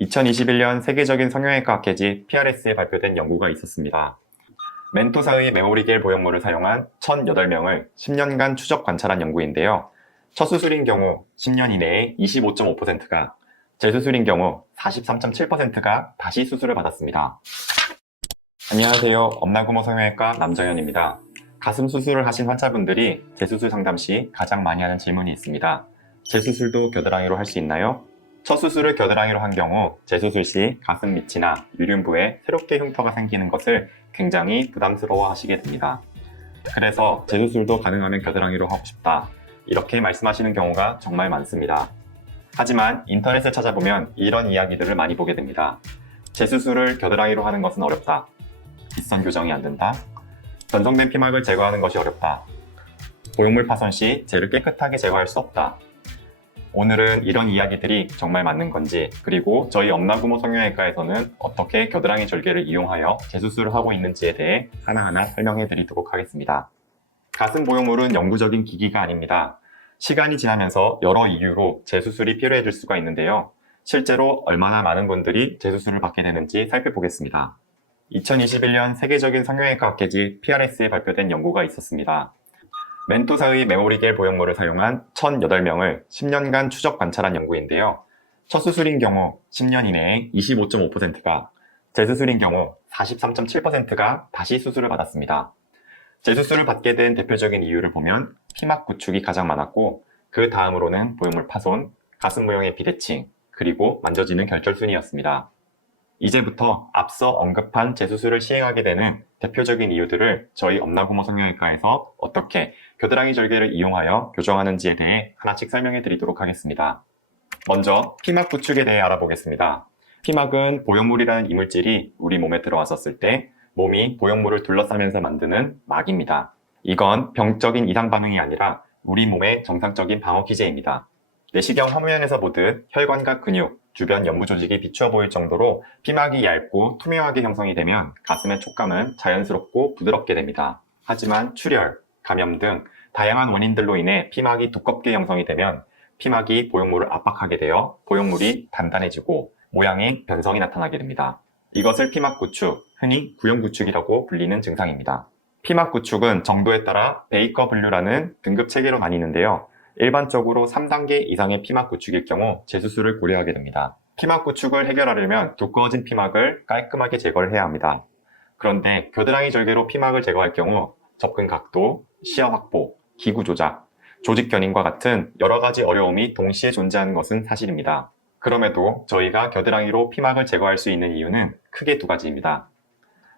2021년 세계적인 성형외과 학회지 PRS에 발표된 연구가 있었습니다. 멘토사의 메모리겔 보형물을 사용한 1,008명을 10년간 추적 관찰한 연구인데요. 첫 수술인 경우 10년 이내에 25.5%가, 재수술인 경우 43.7%가 다시 수술을 받았습니다. 안녕하세요. 엄나구모 성형외과 남정현입니다. 가슴 수술을 하신 환자분들이 재수술 상담 시 가장 많이 하는 질문이 있습니다. 재수술도 겨드랑이로 할 수 있나요? 첫 수술을 겨드랑이로 한 경우 재수술 시 가슴 밑이나 유륜부에 새롭게 흉터가 생기는 것을 굉장히 부담스러워 하시게 됩니다. 그래서 재수술도 가능하면 겨드랑이로 하고 싶다, 이렇게 말씀하시는 경우가 정말 많습니다. 하지만 인터넷을 찾아보면 이런 이야기들을 많이 보게 됩니다. 재수술을 겨드랑이로 하는 것은 어렵다, 빗선 교정이 안 된다, 변성된 피막을 제거하는 것이 어렵다, 보형물 파손 시 젤을 깨끗하게 제거할 수 없다. 오늘은 이런 이야기들이 정말 맞는 건지, 그리고 저희 엄나구모 성형외과에서는 어떻게 겨드랑이 절개를 이용하여 재수술을 하고 있는지에 대해 하나하나 설명해 드리도록 하겠습니다. 가슴 보형물은 영구적인 기기가 아닙니다. 시간이 지나면서 여러 이유로 재수술이 필요해질 수가 있는데요. 실제로 얼마나 많은 분들이 재수술을 받게 되는지 살펴보겠습니다. 2021년 세계적인 성형외과 학회지 PRS에 발표된 연구가 있었습니다. 멘토사의 메모리겔 보형물을 사용한 1,008명을 10년간 추적 관찰한 연구인데요. 첫 수술인 경우 10년 이내에 25.5%가, 재수술인 경우 43.7%가 다시 수술을 받았습니다. 재수술을 받게 된 대표적인 이유를 보면 피막 구축이 가장 많았고, 그 다음으로는 보형물 파손, 가슴 모형의 비대칭, 그리고 만져지는 결절순이었습니다. 이제부터 앞서 언급한 재수술을 시행하게 되는 대표적인 이유들을 저희 엄나구모 성형외과에서 어떻게 겨드랑이 절개를 이용하여 교정하는지에 대해 하나씩 설명해 드리도록 하겠습니다. 먼저 피막 구축에 대해 알아보겠습니다. 피막은 보형물이라는 이물질이 우리 몸에 들어왔었을 때 몸이 보형물을 둘러싸면서 만드는 막입니다. 이건 병적인 이상 반응이 아니라 우리 몸의 정상적인 방어 기제입니다. 내시경 화면에서 보듯 혈관과 근육, 주변 연부 조직이 비추어 보일 정도로 피막이 얇고 투명하게 형성이 되면 가슴의 촉감은 자연스럽고 부드럽게 됩니다. 하지만 출혈, 감염 등 다양한 원인들로 인해 피막이 두껍게 형성이 되면 피막이 보형물을 압박하게 되어 보형물이 단단해지고 모양의 변성이 나타나게 됩니다. 이것을 피막 구축, 흔히 구형 구축이라고 불리는 증상입니다. 피막 구축은 정도에 따라 베이커 분류라는 등급 체계로 나뉘는데요. 일반적으로 3단계 이상의 피막 구축일 경우 재수술을 고려하게 됩니다. 피막 구축을 해결하려면 두꺼워진 피막을 깔끔하게 제거를 해야 합니다. 그런데 겨드랑이 절개로 피막을 제거할 경우 접근 각도, 시야 확보, 기구 조작, 조직 견인과 같은 여러 가지 어려움이 동시에 존재하는 것은 사실입니다. 그럼에도 저희가 겨드랑이로 피막을 제거할 수 있는 이유는 크게 두 가지입니다.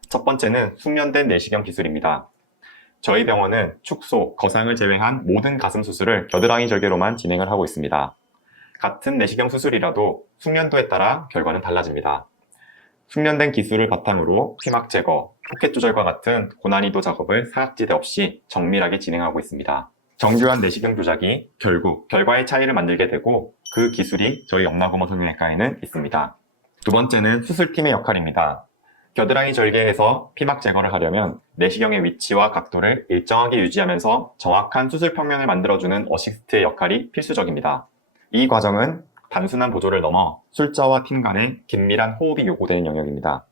첫 번째는 숙련된 내시경 기술입니다. 저희 병원은 축소, 거상을 제외한 모든 가슴 수술을 겨드랑이 절개로만 진행을 하고 있습니다. 같은 내시경 수술이라도 숙련도에 따라 결과는 달라집니다. 숙련된 기술을 바탕으로 피막 제거, 포켓 조절과 같은 고난이도 작업을 사각지대 없이 정밀하게 진행하고 있습니다. 정교한 내시경 조작이 결국 결과의 차이를 만들게 되고, 그 기술이 저희 엄나구모 성형외과에는 있습니다. 두 번째는 수술팀의 역할입니다. 겨드랑이 절개에서 피막 제거를 하려면 내시경의 위치와 각도를 일정하게 유지하면서 정확한 수술 평면을 만들어주는 어시스트의 역할이 필수적입니다. 이 과정은 단순한 보조를 넘어 술자와 팀 간의 긴밀한 호흡이 요구되는 영역입니다.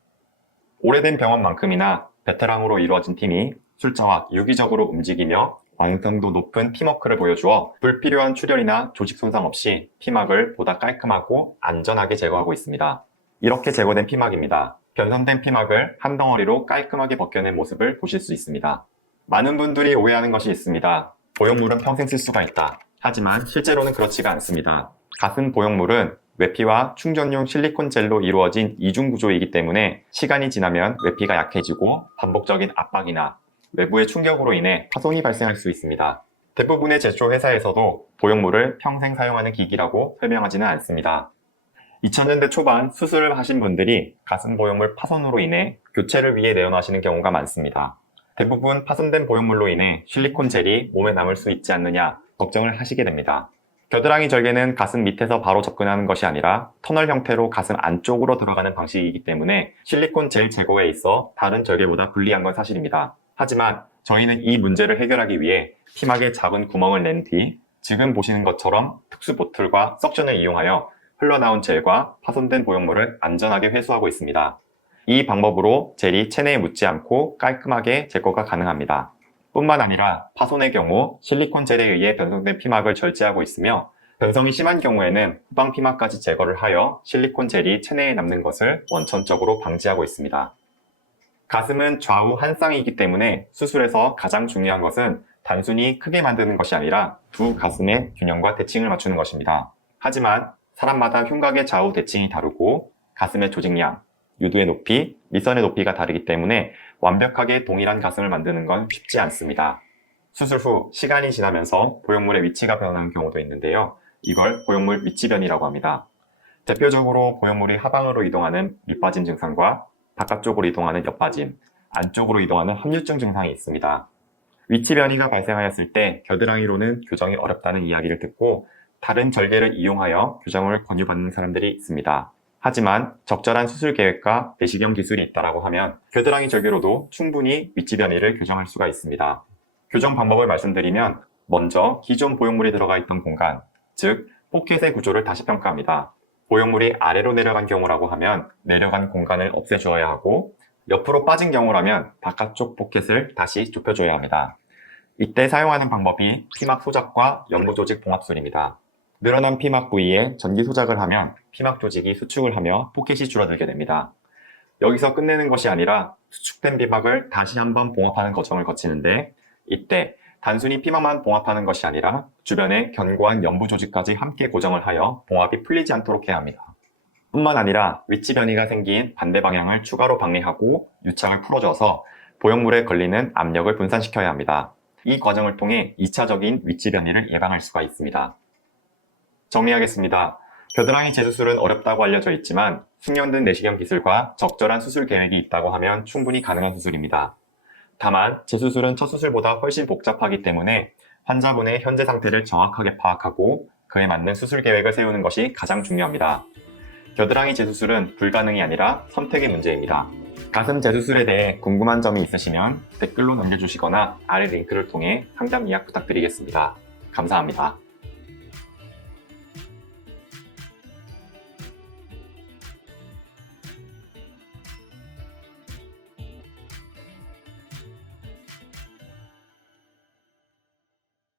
오래된 병원만큼이나 베테랑으로 이루어진 팀이 술자와 유기적으로 움직이며 완성도 높은 팀워크를 보여주어 불필요한 출혈이나 조직 손상 없이 피막을 보다 깔끔하고 안전하게 제거하고 있습니다. 이렇게 제거된 피막입니다. 변성된 피막을 한 덩어리로 깔끔하게 벗겨낸 모습을 보실 수 있습니다. 많은 분들이 오해하는 것이 있습니다. 보형물은 평생 쓸 수가 있다. 하지만 실제로는 그렇지가 않습니다. 가슴 보형물은 외피와 충전용 실리콘 젤로 이루어진 이중 구조이기 때문에 시간이 지나면 외피가 약해지고 반복적인 압박이나 외부의 충격으로 인해 파손이 발생할 수 있습니다. 대부분의 제조 회사에서도 보형물을 평생 사용하는 기기라고 설명하지는 않습니다. 2000년대 초반 수술을 하신 분들이 가슴 보형물 파손으로 인해 교체를 위해 내원하시는 경우가 많습니다. 대부분 파손된 보형물로 인해 실리콘 젤이 몸에 남을 수 있지 않느냐 걱정을 하시게 됩니다. 겨드랑이 절개는 가슴 밑에서 바로 접근하는 것이 아니라 터널 형태로 가슴 안쪽으로 들어가는 방식이기 때문에 실리콘 젤 제거에 있어 다른 절개보다 불리한 건 사실입니다. 하지만 저희는 이 문제를 해결하기 위해 피막에 작은 구멍을 낸 뒤 지금 보시는 것처럼 특수 보틀과 석션을 이용하여 흘러나온 젤과 파손된 보형물을 안전하게 회수하고 있습니다. 이 방법으로 젤이 체내에 묻지 않고 깔끔하게 제거가 가능합니다. 뿐만 아니라 파손의 경우 실리콘 젤에 의해 변성된 피막을 절제하고 있으며 변성이 심한 경우에는 후방 피막까지 제거를 하여 실리콘 젤이 체내에 남는 것을 원천적으로 방지하고 있습니다. 가슴은 좌우 한 쌍이기 때문에 수술에서 가장 중요한 것은 단순히 크게 만드는 것이 아니라 두 가슴의 균형과 대칭을 맞추는 것입니다. 하지만 사람마다 흉곽의 좌우 대칭이 다르고 가슴의 조직량, 유두의 높이, 밑선의 높이가 다르기 때문에 완벽하게 동일한 가슴을 만드는 건 쉽지 않습니다. 수술 후 시간이 지나면서 보형물의 위치가 변하는 경우도 있는데요. 이걸 보형물 위치변이라고 합니다. 대표적으로 보형물이 하방으로 이동하는 밑빠짐 증상과 바깥쪽으로 이동하는 옆빠짐, 안쪽으로 이동하는 함유증 증상이 있습니다. 위치 변이가 발생하였을 때 겨드랑이로는 교정이 어렵다는 이야기를 듣고 다른 절개를 이용하여 교정을 권유받는 사람들이 있습니다. 하지만 적절한 수술 계획과 내시경 기술이 있다고 하면 겨드랑이 절개로도 충분히 위치 변이를 교정할 수가 있습니다. 교정 방법을 말씀드리면 먼저 기존 보형물이 들어가 있던 공간, 즉 포켓의 구조를 다시 평가합니다. 보형물이 아래로 내려간 경우라고 하면 내려간 공간을 없애줘야 하고 옆으로 빠진 경우라면 바깥쪽 포켓을 다시 좁혀줘야 합니다. 이때 사용하는 방법이 피막 소작과 연부 조직 봉합술입니다. 늘어난 피막 부위에 전기 소작을 하면 피막 조직이 수축을 하며 포켓이 줄어들게 됩니다. 여기서 끝내는 것이 아니라 수축된 피막을 다시 한번 봉합하는 과정을 거치는데 이때 단순히 피막만 봉합하는 것이 아니라 주변에 견고한 연부 조직까지 함께 고정을 하여 봉합이 풀리지 않도록 해야 합니다. 뿐만 아니라 위치 변이가 생긴 반대 방향을 추가로 방해하고 유착을 풀어줘서 보형물에 걸리는 압력을 분산시켜야 합니다. 이 과정을 통해 2차적인 위치 변이를 예방할 수가 있습니다. 정리하겠습니다. 겨드랑이 재수술은 어렵다고 알려져 있지만 숙련된 내시경 기술과 적절한 수술 계획이 있다고 하면 충분히 가능한 수술입니다. 다만 재수술은 첫 수술보다 훨씬 복잡하기 때문에 환자분의 현재 상태를 정확하게 파악하고 그에 맞는 수술 계획을 세우는 것이 가장 중요합니다. 겨드랑이 재수술은 불가능이 아니라 선택의 문제입니다. 가슴 재수술에 대해 궁금한 점이 있으시면 댓글로 남겨주시거나 아래 링크를 통해 상담 예약 부탁드리겠습니다. 감사합니다.